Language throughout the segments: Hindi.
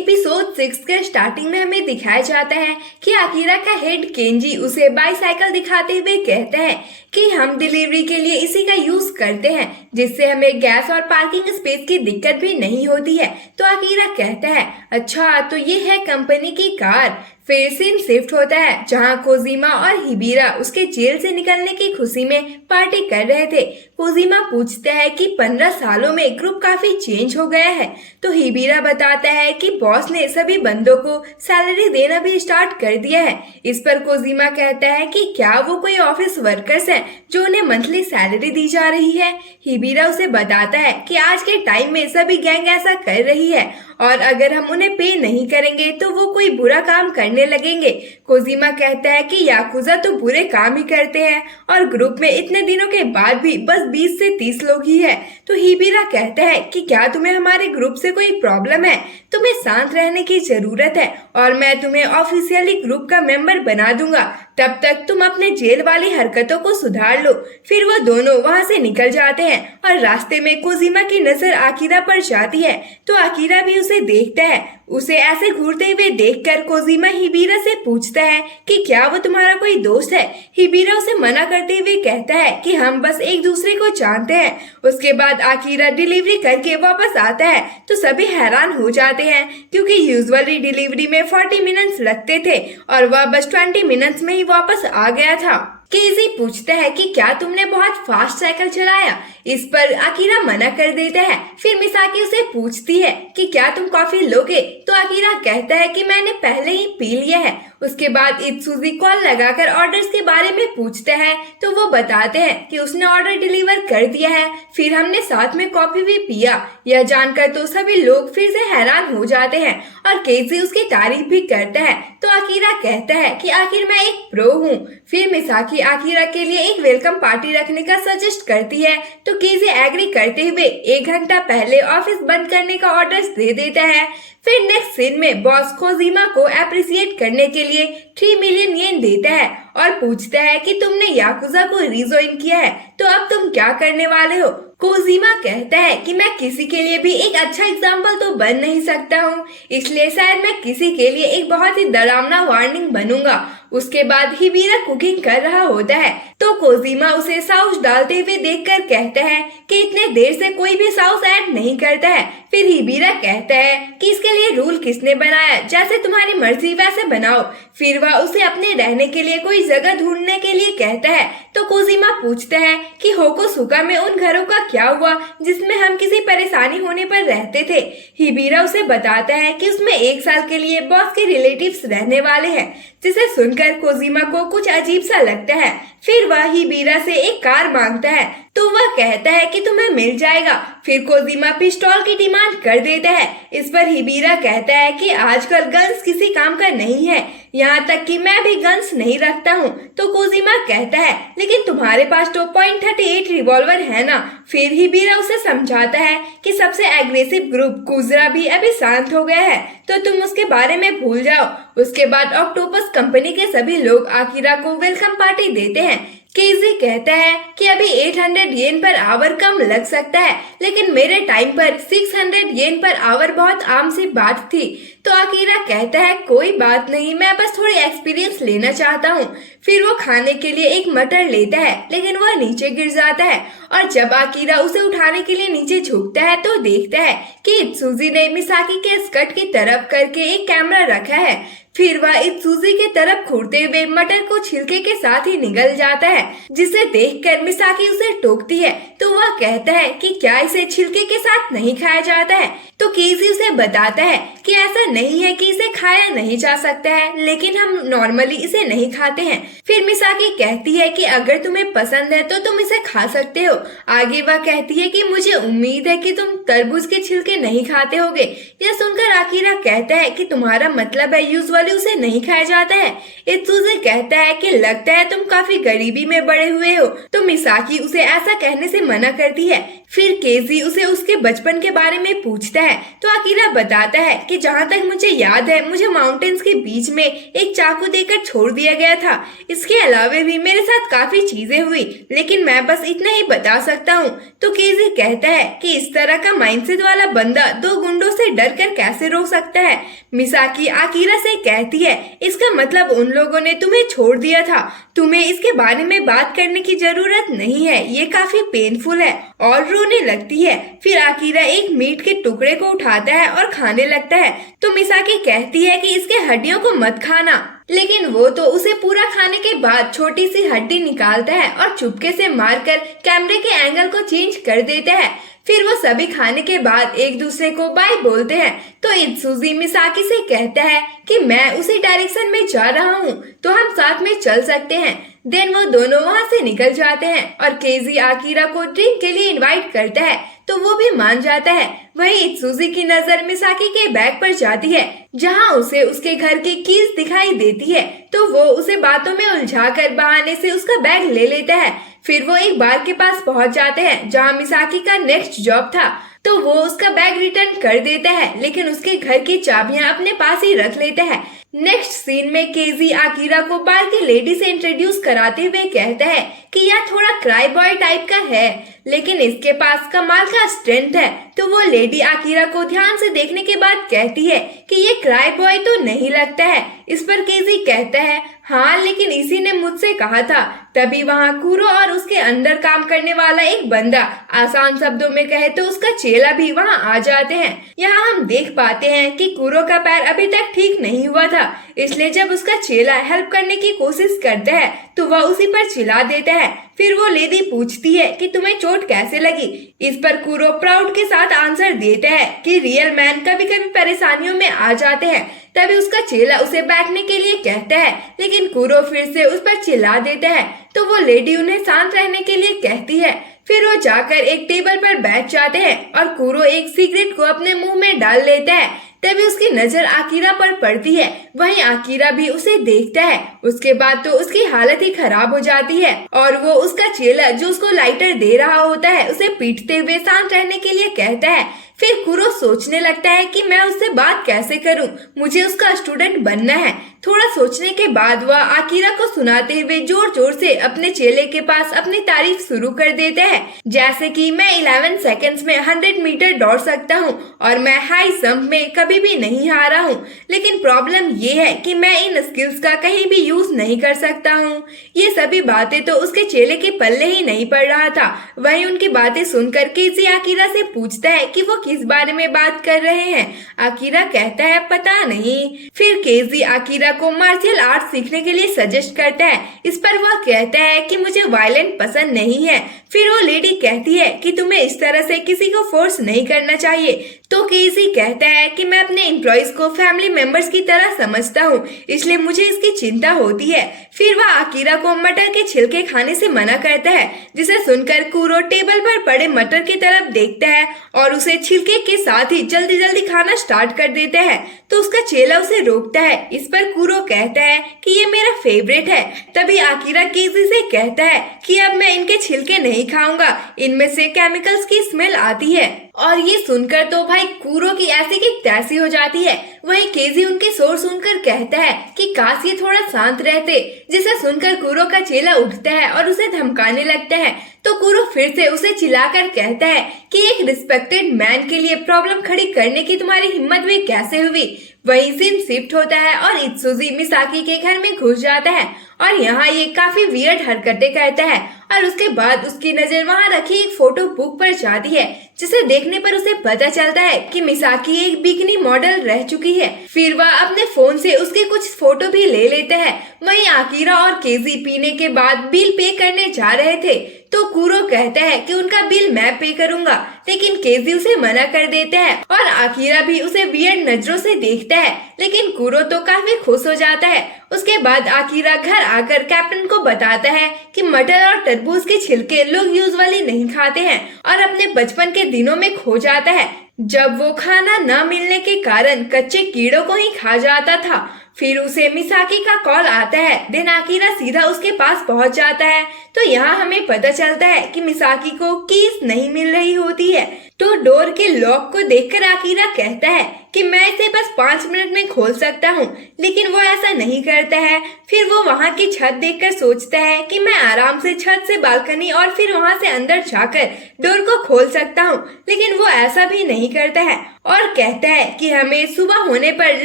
एपिसोड 6 के स्टार्टिंग में हमें दिखाया जाता है कि अकीरा का हेड केंजी उसे बाईसाइकिल दिखाते हुए कहता है कि हम डिलीवरी के लिए इसी का यूज करते हैं, जिससे हमें गैस और पार्किंग स्पेस की दिक्कत भी नहीं होती है। तो अकीरा कहता है, अच्छा तो ये है कंपनी की कार। फिर सीन शिफ्ट होता है जहां कोजीमा और हिबिरा उसके जेल से निकलने की खुशी में पार्टी कर रहे थे। कोजीमा पूछता है कि 15 सालों में ग्रुप काफी चेंज हो गया है। तो हिबिरा बताता है कि बॉस ने सभी बंदों को सैलरी देना भी स्टार्ट कर दिया है। इस पर कोजीमा कहता है कि क्या वो कोई ऑफिस वर्कर्स है जो उन्हें मंथली सैलरी दी जा रही है। हिबिरा उसे बताता है कि आज के टाइम में सभी गैंग ऐसा कर रही है और अगर हम उन्हें पे नहीं करेंगे तो वो कोई बुरा काम करने लगेंगे। कोजीमा कहता है कि याकुजा तो बुरे काम ही करते हैं और ग्रुप में इतने दिनों के बाद भी बस 20 से 30 लोग ही है। तो हिबिरा कहता है कि क्या तुम्हें हमारे ग्रुप से कोई प्रॉब्लम है? तुम्हें शांत रहने की जरूरत है और मैं तुम्हें ऑफिशियली ग्रुप का मेंबर बना दूंगा। तब तक तुम अपने जेल वाली हरकतों को सुधार लो। फिर वो दोनों वहाँ से निकल जाते हैं और रास्ते में कोजीमा की नजर अकीरा पर जाती है। तो अकीरा भी उसे देखता है। उसे ऐसे घूरते हुए देखकर कोजीमा हिबिरा से पूछता है कि क्या वो तुम्हारा कोई दोस्त है। हिबिरा उसे मना करते हुए कहता है कि हम बस एक दूसरे को जानते हैं। उसके बाद अकीरा डिलीवरी करके वापस आता है तो सभी हैरान हो जाते हैं क्योंकि यूजुअली डिलीवरी में 40 मिनट्स लगते थे और वह बस 20 मिनट्स में ही वापस आ गया था। केजी पूछता है कि क्या तुमने बहुत फास्ट साइकिल चलाया? इस पर अकीरा मना कर देता है। फिर मिसाकी उसे पूछती है कि क्या तुम कॉफी लोगे? तो अकीरा कहता है कि मैंने पहले ही पी लिया है। उसके बाद इत्सुजी कॉल लगाकर ऑर्डर्स के बारे में पूछता है तो वो बताते हैं कि उसने ऑर्डर डिलीवर कर दिया है। फिर हमने साथ में कॉफी भी पिया। यह जानकर तो सभी लोग फिर से हैरान हो जाते हैं और केजी उसकी तारीफ भी करता है। तो अकीरा कहता है कि आखिर मैं एक प्रो हूँ। फिर मिसाकी अकीरा के लिए एक वेलकम पार्टी रखने का सजेस्ट करती है तो केजी एग्री करते हुए 1 घंटा पहले ऑफिस बंद करने का ऑर्डर दे देता है। फिर नेक्स्ट सीन में बॉस कोजीमा को अप्रिशिएट करने के लिए 3 मिलियन येन देता है और पूछता है कि तुमने याकुजा को रिजॉइन किया है तो अब तुम क्या करने वाले हो। कोजीमा कहता है कि मैं किसी के लिए भी एक अच्छा एग्जाम्पल तो बन नहीं सकता हूँ, इसलिए शायद मैं किसी के लिए एक बहुत ही डरावना वार्निंग बनूंगा। उसके बाद हिबिरा कुकिंग कर रहा होता है तो कोजीमा उसे सॉस डालते हुए देखकर कहता है कि इतने देर से कोई भी सॉस ऐड नहीं करता है। फिर हिबिरा कहता है कि इसके लिए रूल किसने बनाया, जैसे तुम्हारी मर्जी वैसे बनाओ। फिर वह उसे अपने रहने के लिए कोई जगह ढूंढने के लिए कहता है तो कोजीमा पूछता है कि होकोसुका में उन घरों का क्या हुआ जिसमें हम किसी परेशानी होने पर रहते थे। हिबिरा उसे बताता है कि उसमें 1 साल के लिए बॉस के रिलेटिव्स रहने वाले हैं, जिसे सुनकर कोजीमा को कुछ अजीब सा लगता है। फिर वह हिबिरा से एक कार मांगता है तो वह कहता है कि तुम्हें मिल जाएगा। फिर कोजीमा पिस्तौल की डिमांड कर देता है। इस पर हिबिरा कहता है कि आजकल गन्स किसी काम का नहीं है, यहाँ तक कि मैं भी गन्स नहीं रखता हूँ। तो कोजीमा कहता है लेकिन तुम्हारे पास तो .38 रिवॉल्वर है ना। फिर हिबिरा उसे समझाता है कि सबसे एग्रेसिव ग्रुप कुजरा भी अभी शांत हो गया है तो तुम उसके बारे में भूल जाओ। उसके बाद ऑक्टोपस कंपनी के सभी लोग अकीरा को वेलकम पार्टी देते हैं। केजी कहता है कि अभी 800 येन पर आवर कम लग सकता है, लेकिन मेरे टाइम पर 600 येन पर आवर बहुत आम सी बात थी। तो अकीरा कहता है कोई बात नहीं, मैं बस थोड़ी एक्सपीरियंस लेना चाहता हूँ। फिर वो खाने के लिए एक मटर लेता है लेकिन वह नीचे गिर जाता है और जब अकीरा उसे उठाने के लिए नीचे झुकता है तो देखता है कि इत्सुजी ने मिसाकी के स्कर्ट की तरफ करके एक कैमरा रखा है। फिर वह इत्सुजी की तरफ घूरते हुए मटर को छिलके के साथ ही निगल जाता है, जिसे देखकर मिसाकी उसे टोकती है तो वह कहता है कि क्या इसे छिलके के साथ नहीं खाया जाता है। तो केजी उसे बताता है कि ऐसा नहीं है कि इसे खाया नहीं जा सकता है, लेकिन हम नॉर्मली इसे नहीं खाते हैं। फिर मिसाकी कहती है कि अगर तुम्हें पसंद है तो तुम इसे खा सकते हो। आगे वह कहती है कि मुझे उम्मीद है कि तुम तरबूज के छिलके नहीं खाते होगे। यह सुनकर अकीरा कहता है कि तुम्हारा मतलब है यूजुअली उसे नहीं खाया जाता है। इत्सुजी कहता है कि लगता है तुम काफी गरीबी में बड़े हुए हो। तो मिसाकी उसे ऐसा कहने से मना करती है। फिर केजी उसे उसके बचपन के बारे में पूछता है तो अकीरा बताता है कि जहाँ तक मुझे याद है मुझे माउंटेन्स के बीच में एक चाकू देकर छोड़ दिया गया था। इसके अलावा भी मेरे साथ काफी चीजें हुई, लेकिन मैं बस इतना ही बता सकता हूँ। तो केजी कहता है कि इस तरह का माइंडसेट वाला बंदा दो गुंडों से डर कर कैसे रोक सकता है। मिसाकी अकीरा से कहती है इसका मतलब उन लोगों ने तुम्हें छोड़ दिया था, तुम्हें इसके बारे में बात करने की जरूरत नहीं है, ये काफी पेनफुल है, और रोने लगती है। फिर अकीरा एक मीट के टुकड़े को उठाता है और खाने लगता है तो मिसाकी कहती है कि इसके हड्डियों को मत खाना, लेकिन वो तो उसे पूरा खाने के बाद छोटी सी हड्डी निकालता है और चुपके से मारकर कैमरे के एंगल को चेंज कर देता है। फिर वो सभी खाने के बाद एक दूसरे को बाय बोलते हैं तो इत्सुजी मिसाकी से कहता है कि मैं उसी डायरेक्शन में जा रहा हूँ तो हम साथ में चल सकते हैं। देन वो दोनों वहाँ से निकल जाते हैं और केजी अकीरा को ड्रिंक के लिए इनवाइट करता है तो वो भी मान जाता है। वहीं इत्सुजी की नजर मिसाकी के बैग पर जाती है जहाँ उसे उसके घर की कीज दिखाई देती है तो वो उसे बातों में उलझाकर बहाने से उसका बैग ले लेता है। फिर वो एक बार के पास पहुंच जाते हैं जहाँ मिसाकी का नेक्स्ट जॉब था तो वो उसका बैग रिटर्न कर देता है, लेकिन उसके घर की चाबियां अपने पास ही रख लेता है। नेक्स्ट सीन में केजी अकीरा को बार की लेडी से इंट्रोड्यूस कराते हुए कहता है कि यह थोड़ा क्राई बॉय टाइप का है, लेकिन इसके पास कमाल का स्ट्रेंथ है। तो वो लेडी अकीरा को ध्यान से देखने के बाद कहती है कि ये क्राई बॉय तो नहीं लगता है। इस पर केजी कहता है हाँ, लेकिन इसी ने मुझसे कहा था। तभी वहाँ कुरो और उसके अंदर काम करने वाला एक बंदा, आसान शब्दों में कहे तो उसका चेला भी वहाँ आ जाते हैं। यहाँ हम देख पाते हैं कि कुरो का पैर अभी तक ठीक नहीं हुआ था, इसलिए जब उसका चेला हेल्प करने की कोशिश करता है तो वह उसी पर चिल्ला देता है। फिर वो लेडी पूछती है कि तुम्हें चोट कैसे लगी। इस पर कुरो प्राउड के साथ आंसर देता है कि रियल मैन कभी कभी परेशानियों में आ जाते हैं। तभी उसका चेला उसे बैठने के लिए कहता है, लेकिन कुरो फिर से उस पर चिल्ला देता है तो वो लेडी उन्हें शांत रहने के लिए कहती है। फिर वो जाकर एक टेबल पर बैठ जाते हैं और कुरो एक सिगरेट को अपने मुंह में डाल लेता है। तभी उसकी नजर अकीरा पर पड़ती है, वहीं अकीरा भी उसे देखता है। उसके बाद तो उसकी हालत ही खराब हो जाती है और वो उसका चेला जो उसको लाइटर दे रहा होता है उसे पीटते हुए शांत रहने के लिए कहता है। फिर कुरो सोचने लगता है कि मैं उससे बात कैसे करूं, मुझे उसका स्टूडेंट बनना है। थोड़ा सोचने के बाद वह अकीरा को सुनाते हुए जोर जोर से अपने चेले के पास अपनी तारीफ शुरू कर देते हैं, जैसे कि मैं 11 सेकंड्स में 100 मीटर दौड़ सकता हूं और मैं हाई जंप में कभी भी नहीं हारा हूं। लेकिन प्रॉब्लम ये है कि मैं इन स्किल्स का कहीं भी यूज नहीं कर सकता हूं। ये सभी बातें तो उसके चेले के पल्ले ही नहीं पड़ रहा था। वहीं उनकी बातें सुनकर केजी अकीरा से पूछता है कि वो किस बारे में बात कर रहे हैं। अकीरा कहता है पता नहीं। फिर केजी अकीरा को मार्शल आर्ट सीखने के लिए सजेस्ट करता है। इस पर वह कहता है कि मुझे वायलेंट पसंद नहीं है। फिर वो लेडी कहती है कि तुम्हें इस तरह से किसी को फोर्स नहीं करना चाहिए। तो केजी कहता है कि मैं अपने एम्प्लॉइज को फैमिली मेंबर्स की तरह समझता हूँ, इसलिए मुझे इसकी चिंता होती है। फिर वह अकीरा को मटर के छिलके खाने से मना करता है, जिसे सुनकर कुरो टेबल पर पड़े मटर की तरफ देखता है और उसे छिलके के साथ ही जल्दी जल्दी खाना स्टार्ट कर देता है। तो उसका चेला उसे रोकता है। इस पर कुरो कहता है कि ये मेरा फेवरेट है। तभी अकीरा केजी से कहता है कि अब मैं इनके छिलके नहीं खाऊंगा, इनमें से केमिकल्स की स्मेल आती है। और ये सुनकर तो भाई कुरो की ऐसी की तैसी हो जाती है। वहीं केजी उनके शोर सुनकर कहता है कि काश ये थोड़ा शांत रहते, जिसे सुनकर कुरो का चेला उठता है और उसे धमकाने लगता है। तो कुरो फिर से उसे चिल्लाकर कहता है कि एक रिस्पेक्टेड मैन के लिए प्रॉब्लम खड़ी करने की तुम्हारी हिम्मत भी कैसे हुई। वहीं सीन शिफ्ट होता है और इत्सुजी मिसाकी के घर में घुस जाता है और यहाँ ये काफी वियर्ड हरकतें करता है और उसके बाद उसकी नजर वहाँ रखी एक फोटो बुक पर जाती है, जिसे देखने पर उसे पता चलता है कि मिसाकी एक बिकनी मॉडल रह चुकी है। फिर वह अपने फोन से उसके कुछ फोटो भी ले लेता है। वहीं अकीरा और केजी पीने के बाद बिल पे करने जा रहे थे तो कुरो कहता है कि उनका बिल मैं पे करूंगा, लेकिन केजी उसे मना कर देता है और अकीरा भी उसे वियर्ड नजरों से देखता है, लेकिन कुरो तो काफी खुश हो जाता है। उसके बाद अकीरा घर आकर कैप्टन को बताता है कि मटर और तरबूज के छिलके लोग यूजुअली नहीं खाते हैं और अपने बचपन के दिनों में खो जाता है, जब वो खाना न मिलने के कारण कच्चे कीड़ों को ही खा जाता था। फिर उसे मिसाकी का कॉल आता है। देन आकिरा सीधा उसके पास पहुंच जाता है। तो यहाँ हमें पता चलता है कि मिसाकी को कीज नहीं मिल रही होती है। तो डोर के लॉक को देखकर आकिरा कहता है कि मैं इसे बस 5 मिनट में खोल सकता हूँ, लेकिन वो ऐसा नहीं करता है। फिर वो वहाँ की छत देखकर सोचता है कि मैं आराम से छत से बालकनी और फिर वहाँ से अंदर जाकर डोर को खोल सकता हूँ, लेकिन वो ऐसा भी नहीं करता है और कहता है कि हमें सुबह होने पर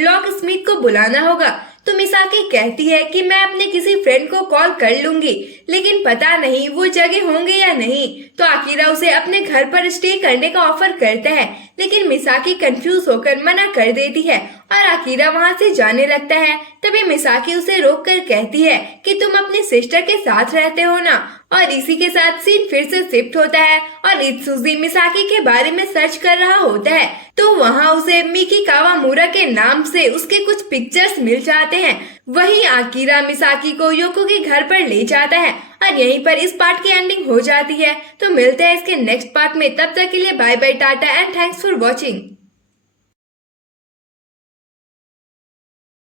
लॉक स्मिथ को बुलाना होगा। तो मिसाकी कहती है कि मैं अपने किसी फ्रेंड को कॉल कर लूंगी, लेकिन पता नहीं वो जगह होंगे या नहीं। तो आकिरा उसे अपने घर पर स्टे करने का ऑफर करता है, लेकिन मिसाकी कंफ्यूज होकर मना कर देती है और आकिरा वहां से जाने लगता है। तभी मिसाकी उसे रोककर कहती है कि तुम अपनी सिस्टर के साथ रहते हो ना। और इसी के साथ सीन फिर से शिफ्ट होता है और इत्सुजी मिसाकी के बारे में सर्च कर रहा होता है। तो वहाँ उसे मिकी कावामुरा के नाम से उसके कुछ पिक्चर्स मिल जाते हैं। वहीं आकिरा मिसाकी को योको के घर पर ले जाता है और यहीं पर इस पार्ट की एंडिंग हो जाती है। तो मिलते हैं इसके नेक्स्ट पार्ट में, तब तक के लिए bye bye, tata and thanks for watching.